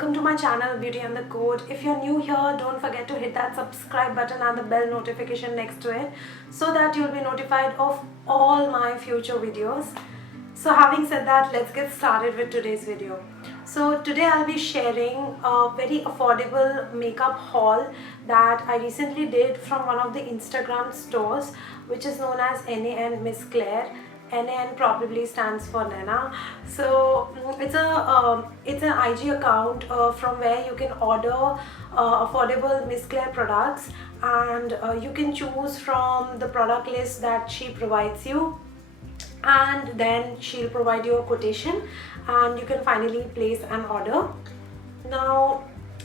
welcome to my channel Beauty and the Code. If you're new here, don't forget to hit that subscribe button and the bell notification next to it so that you'll be notified of all my future videos. So having said that, let's get started with today's video. So today I'll be sharing a very affordable makeup haul that I recently did from one of the Instagram stores, which is known as NAN Miss Claire. NAN probably stands for Nana. So it's an IG account from where you can order affordable Miss Claire products, and you can choose from the product list that she provides you, and then she'll provide you a quotation and you can finally place an order. Now,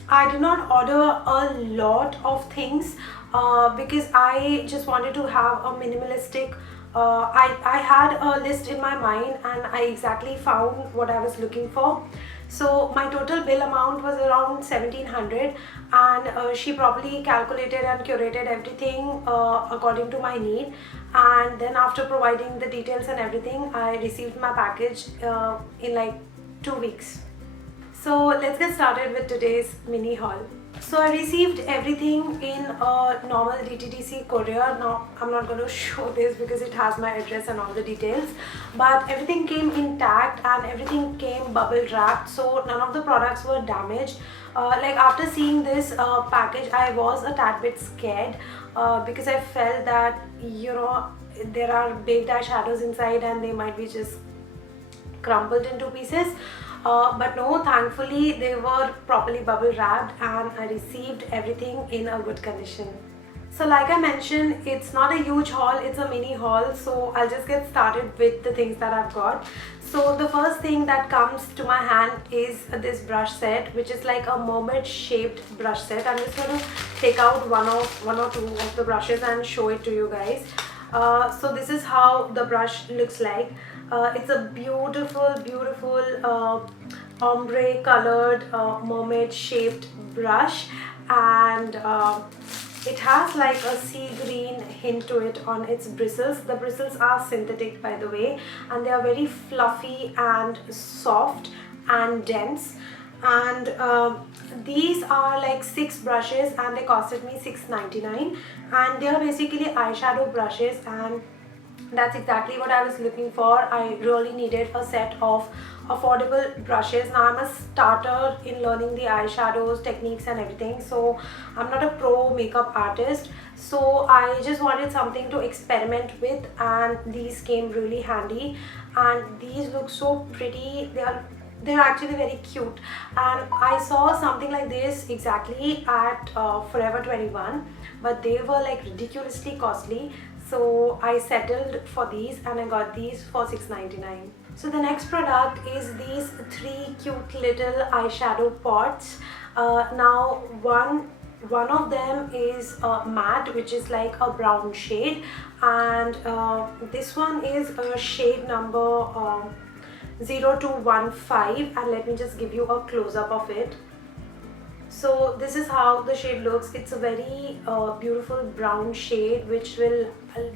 I did not order a lot of things because I just wanted to have a minimalistic I had a list in my mind and I exactly found what I was looking for. So my total bill amount was around 1700, and she probably calculated and curated everything according to my need, and then after providing the details and everything, I received my package in like 2 weeks. So let's get started with today's mini haul. So I received everything in a normal DTDC courier. Now I'm not going to show this because it has my address and all the details, but everything came intact and everything came bubble wrapped, so none of the products were damaged. Like after seeing this package, I was a tad bit scared because I felt that, you know, there are baked eyeshadows inside and they might be just crumpled into pieces. But no, thankfully they were properly bubble wrapped and I received everything in a good condition. So like I mentioned, it's not a huge haul, it's a mini haul, so I'll just get started with the things that I've got. So the first thing that comes to my hand is this brush set, which is like a mermaid shaped brush set. I'm just going to take out one or two of the brushes and show it to you guys. So this is how the brush looks like. It's a beautiful ombre colored mermaid shaped brush, and it has like a sea green hint to it on its bristles. The bristles are synthetic, by the way, and they are very fluffy and soft and dense. And these are like 6 brushes and they costed me $6.99, and they are basically eyeshadow brushes, and that's exactly what I was looking for. I really needed a set of affordable brushes. Now I'm a starter in learning the eyeshadows techniques and everything, so I'm not a pro makeup artist, so I just wanted something to experiment with, and these came really handy. And these look so pretty. They're actually very cute, and I saw something like this exactly at Forever 21, but they were like ridiculously costly, so I settled for these and I got these for $6.99. So the next product is these 3 cute little eyeshadow pots. Now one of them is matte, which is like a brown shade, and this one is a shade number 0215, and let me just give you a close-up of it. So this is how the shade looks. It's a very beautiful brown shade, which will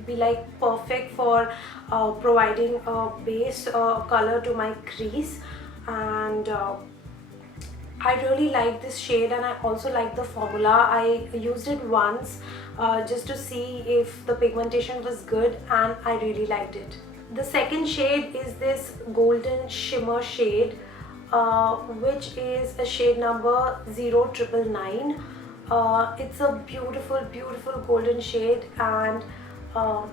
be like perfect for providing a base color to my crease. And I really like this shade, and I also like the formula. I used it once just to see if the pigmentation was good, and I really liked it. The second shade is this golden shimmer shade, which is a shade number 0999. It's a beautiful golden shade, and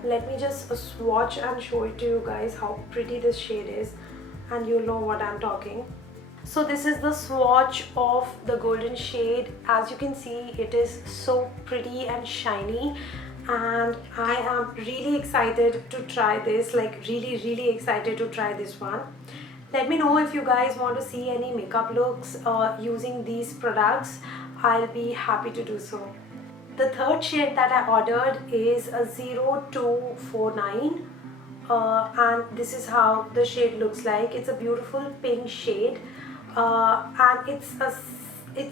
let me just swatch and show it to you guys how pretty this shade is, and you'll know what I'm talking. So this is the swatch of the golden shade. As you can see, it is so pretty and shiny, and I am really excited to try this, like really excited to try this one. Let me know if you guys want to see any makeup looks using these products. I'll be happy to do so. The third shade that I ordered is a 0249, and this is how the shade looks like. It's a beautiful pink shade, and it's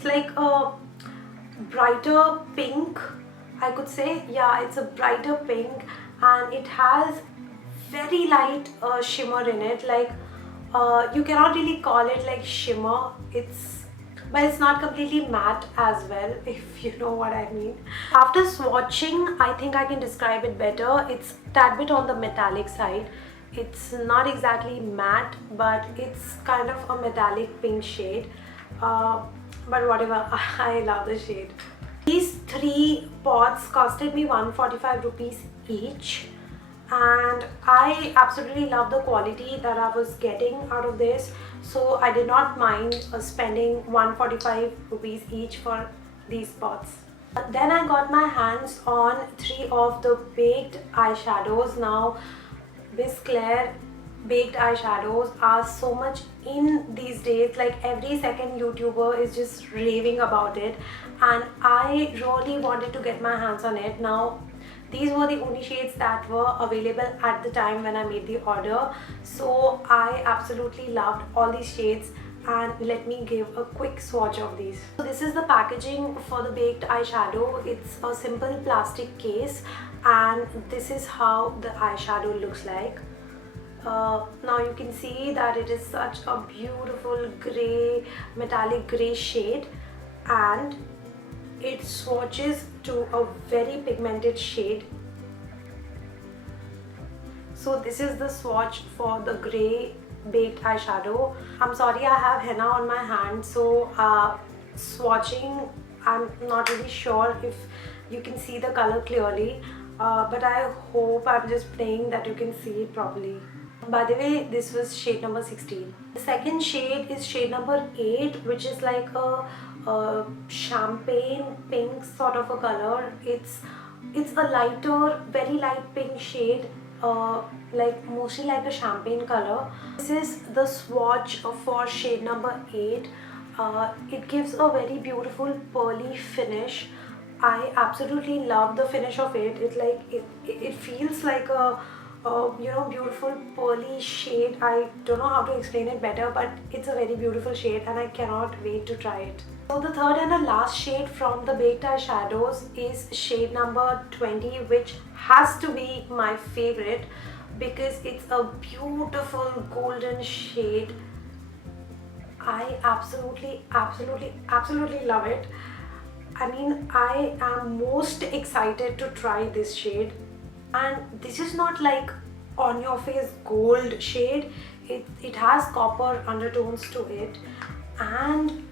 like a brighter pink, I could say. Yeah, it's a brighter pink, and it has very light shimmer in it. Like you cannot really call it like shimmer. It's but it's not completely matte as well, if you know what I mean. After swatching, I think I can describe it better. It's tad bit on the metallic side. It's not exactly matte, but it's kind of a metallic pink shade. But whatever, I love the shade. These 3 pots costed me 145 rupees each, and I absolutely love the quality that I was getting out of this, so I did not mind spending 145 rupees each for these pots. Then I got my hands on 3 of the baked eyeshadows. Now Miss Claire baked eyeshadows are so much in these days, like every second YouTuber is just raving about it, and I really wanted to get my hands on it. Now these were the only shades that were available at the time when I made the order, so I absolutely loved all these shades, and let me give a quick swatch of these. So this is the packaging for the baked eyeshadow. It's a simple plastic case, and this is how the eyeshadow looks like. Now you can see that it is such a beautiful grey, metallic grey shade, and it swatches to a very pigmented shade. So this is the swatch for the grey baked eyeshadow. I'm sorry, I have henna on my hand, so swatching, I'm not really sure if you can see the color clearly, but I hope I'm just playing that you can see it properly. By the way, this was shade number 16. The second shade is shade number 8, which is like a champagne pink sort of a color. It's a lighter, very light pink shade, like mostly like a champagne color. This is the swatch for shade number 8. It gives a very beautiful pearly finish. I absolutely love the finish of it. It feels like a beautiful pearly shade. I don't know how to explain it better, but it's a very beautiful shade, and I cannot wait to try it. So the third and the last shade from the baked eyeshadows is shade number 20, which has to be my favorite because it's a beautiful golden shade. I absolutely love it. I mean, I am most excited to try this shade. And this is not like on your face gold shade. It has copper undertones to it, and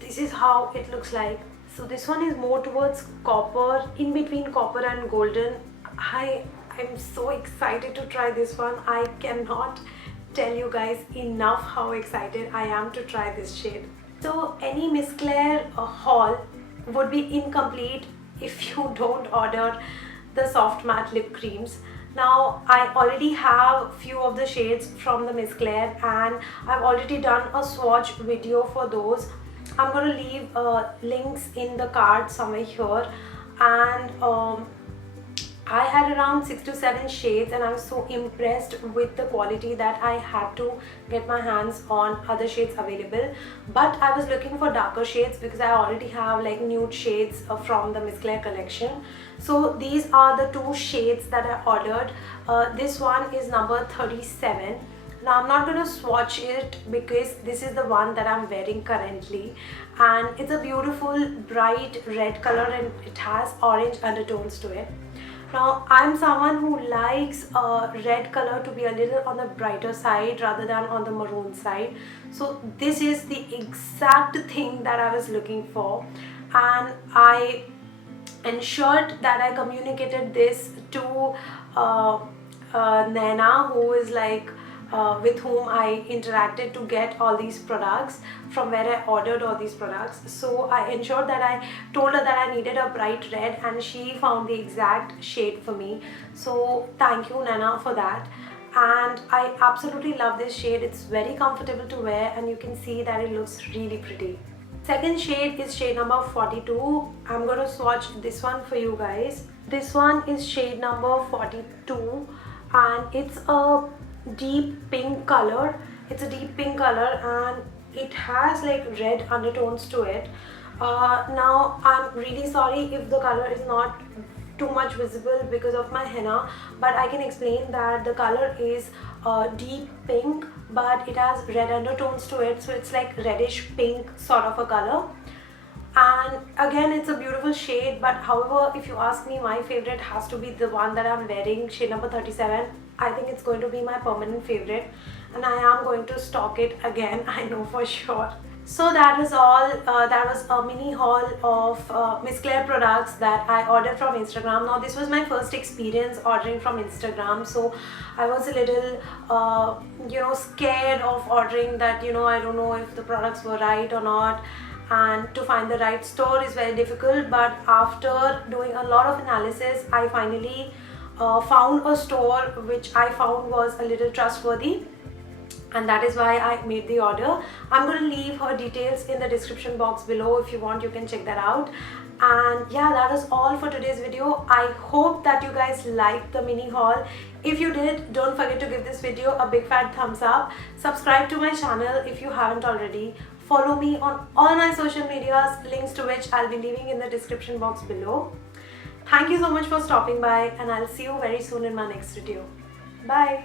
this is how it looks like. So this one is more towards copper, in between copper and golden. I'm so excited to try this one. I cannot tell you guys enough how excited I am to try this shade. So any Miss Claire haul would be incomplete if you don't order the soft matte lip creams. Now I already have few of the shades from the Miss Claire, and I've already done a swatch video for those. I'm going to leave links in the card somewhere here, and I had around 6 to 7 shades, and I was so impressed with the quality that I had to get my hands on other shades available. But I was looking for darker shades because I already have like nude shades from the Miss Claire collection. So these are the 2 shades that I ordered. This one is number 37. Now I'm not going to swatch it because this is the one that I'm wearing currently, and it's a beautiful bright red color, and it has orange undertones to it. Now I'm someone who likes red color to be a little on the brighter side rather than on the maroon side. So this is the exact thing that I was looking for, and I ensured that I communicated this to Naina, who is like with whom I interacted to get all these products, from where I ordered all these products. So I ensured that I told her that I needed a bright red, and she found the exact shade for me. So thank you, Naina, for that. And I absolutely love this shade. It's very comfortable to wear, and you can see that it looks really pretty. Second shade is shade number 42. I'm going to swatch this one for you guys. This one is shade number 42, and it's a deep pink color. It's a deep pink color, and it has like red undertones to it. Now I'm really sorry if the color is not too much visible because of my henna, but I can explain that the color is deep pink, but it has red undertones to it, so it's like reddish pink sort of a color. And again, it's a beautiful shade, but however, if you ask me, my favorite has to be the one that I'm wearing, shade number 37. I think it's going to be my permanent favorite, and I am going to stock it again, I know for sure. So that is all. That was a mini haul of Miss Claire products that I ordered from Instagram. Now this was my first experience ordering from Instagram, so I was a little scared of ordering that, I don't know if the products were right or not, and to find the right store is very difficult. But after doing a lot of analysis, I finally found a store which I found was a little trustworthy, and that is why I made the order. I'm going to leave her details in the description box below. If you want, you can check that out. And yeah, that is all for today's video. I hope that you guys liked the mini haul. If you did, don't forget to give this video a big fat thumbs up. Subscribe to my channel if you haven't already. Follow me on all my social medias, links to which I'll be leaving in the description box below. Thank you so much for stopping by, and I'll see you very soon in my next video. Bye.